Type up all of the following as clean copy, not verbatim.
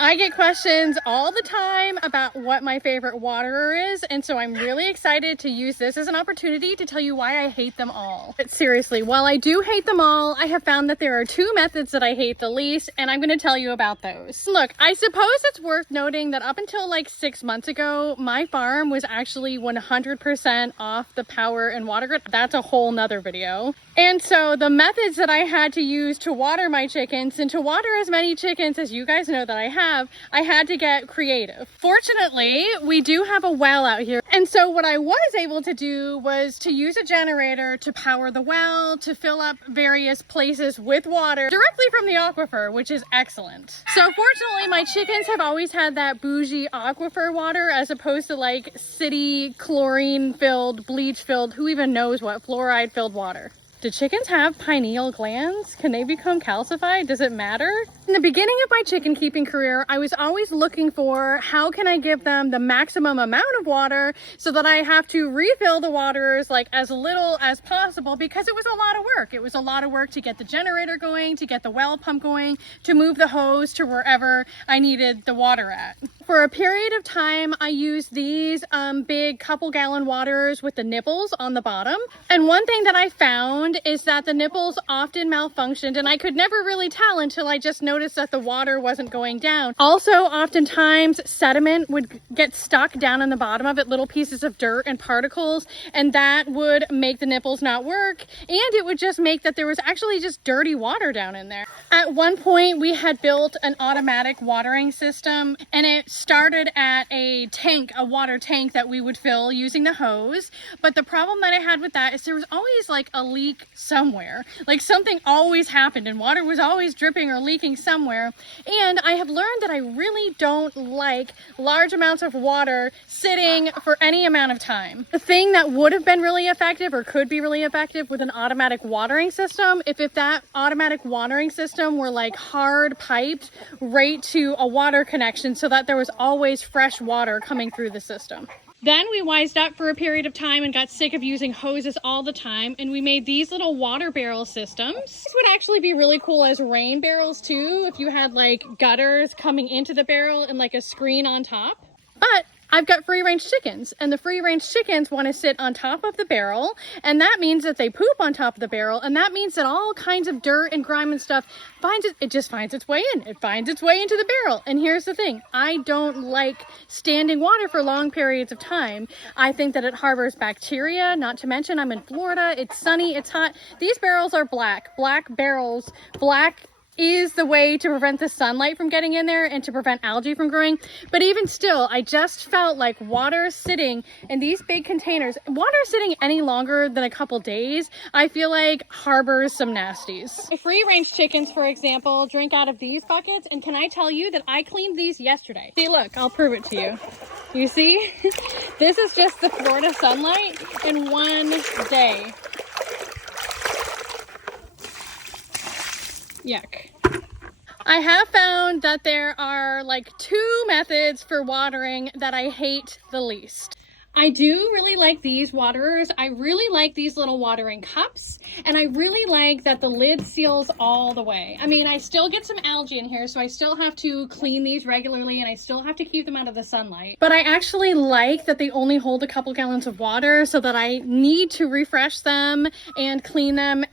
I get questions all the time about what my favorite waterer is, and so I'm really excited to use this as an opportunity to tell you why I hate them all. But seriously, while I do hate them all, I have found that there are two methods that I hate the least, and I'm going to tell you about those. Look, I suppose it's worth noting that up until like 6 months ago, my farm was actually 100% off the power and water grid. That's a whole nother video. And so the methods that I had to use to water my chickens, and to water as many chickens as you guys know that I have, I had to get creative. Fortunately, we do have a well out here. And so what I was able to do was to use a generator to power the well, to fill up various places with water directly from the aquifer, which is excellent. So fortunately, my chickens have always had that bougie aquifer water as opposed to like city chlorine filled, bleach filled, who even knows what, fluoride filled water. Do chickens have pineal glands? Can they become calcified? Does it matter? In the beginning of my chicken keeping career, I was always looking for how can I give them the maximum amount of water so that I have to refill the waters like as little as possible, because it was a lot of work. It was a lot of work to get the generator going, to get the well pump going, to move the hose to wherever I needed the water at. For a period of time, I used these big couple gallon waters with the nipples on the bottom. And one thing that I found is that the nipples often malfunctioned, and I could never really tell until I just noticed that the water wasn't going down. Also, oftentimes sediment would get stuck down in the bottom of it, little pieces of dirt and particles, and that would make the nipples not work, and it would just make that there was actually just dirty water down in there. At one point, we had built an automatic watering system, and it started at a tank, a water tank that we would fill using the hose. But the problem that I had with that is there was always like a leak somewhere. Like something always happened and water was always dripping or leaking somewhere. And I have learned that I really don't like large amounts of water sitting for any amount of time. The thing that would have been really effective or could be really effective with an automatic watering system, if that automatic watering system were like hard piped right to a water connection so that there was always fresh water coming through the system. Then we wised up for a period of time and got sick of using hoses all the time, and we made these little water barrel systems. This would actually be really cool as rain barrels too, if you had like gutters coming into the barrel and like a screen on top. But I've got free-range chickens, and the free-range chickens want to sit on top of the barrel, and that means that they poop on top of the barrel, and that means that all kinds of dirt and grime and stuff just finds its way in. It finds its way into the barrel. And here's the thing, I don't like standing water for long periods of time. I think that it harbors bacteria, not to mention I'm in Florida, it's sunny, it's hot. These barrels are black barrels. Black is the way to prevent the sunlight from getting in there and to prevent algae from growing. But even still, I just felt like water sitting in these big containers, water sitting any longer than a couple days, I feel like harbors some nasties. Free range chickens, for example, drink out of these buckets, and can I tell you that I cleaned these yesterday? See, look, I'll prove it to you. You see? This is just the Florida sunlight in one day. Yuck. I have found that there are like two methods for watering that I hate the least. I do really like these waterers. I really like these little watering cups, and I really like that the lid seals all the way. I mean, I still get some algae in here, so I still have to clean these regularly, and I still have to keep them out of the sunlight. But I actually like that they only hold a couple gallons of water, so that I need to refresh them and clean them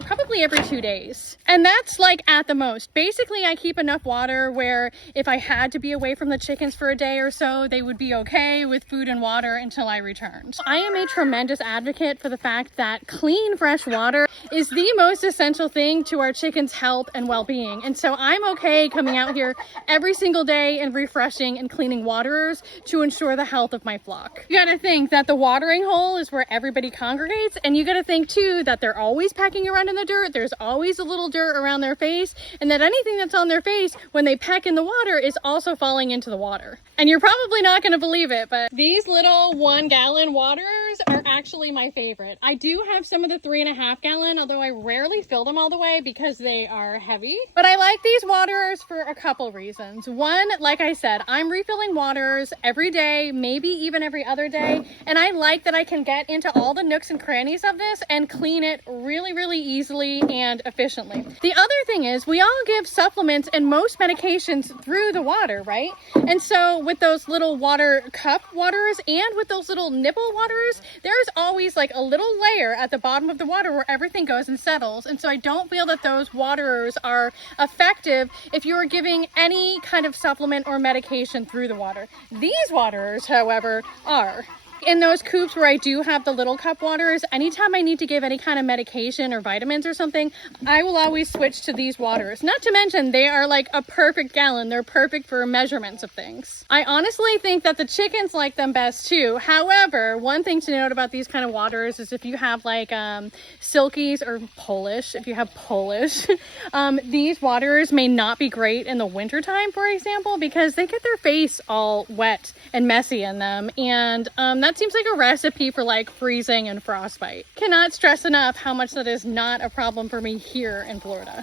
probably every 2 days. And that's like at the most. Basically, I keep enough water where if I had to be away from the chickens for a day or so, they would be okay with food and water until I returned. I am a tremendous advocate for the fact that clean, fresh water is the most essential thing to our chickens' health and well-being. And so I'm okay coming out here every single day and refreshing and cleaning waterers to ensure the health of my flock. You gotta think that the watering hole is where everybody congregates, and you gotta think too that they're always pecking around in the dirt. There's always a little dirt around their face, and that anything that's on their face when they peck in the water is also falling into the water. And you're probably not gonna believe it, but these little little 1 gallon waters are actually my favorite. I do have some of the 3.5 gallon, although I rarely fill them all the way because they are heavy. But I like these waters for a couple reasons. One, like I said, I'm refilling waters every day, maybe even every other day. And I like that I can get into all the nooks and crannies of this and clean it really, really easily and efficiently. The other thing is we all give supplements and most medications through the water, right? And so with those little water cup waters and with those little nipple waters, there's always like a little layer at the bottom of the water where everything goes and settles. And so I don't feel that those waters are effective if you are giving any kind of supplement or medication through the water. These waters, however, are. In those coupes where I do have the little cup waters, anytime I need to give any kind of medication or vitamins or something, I will always switch to these waters. Not to mention, they are like a perfect gallon. They're perfect for measurements of things. I honestly think that the chickens like them best too. However, one thing to note about these kind of waters is if you have like silkies or Polish, if you have Polish, these waters may not be great in the wintertime, for example, because they get their face all wet and messy in them. And that seems like a recipe for like freezing and frostbite. Cannot stress enough how much that is not a problem for me here in Florida.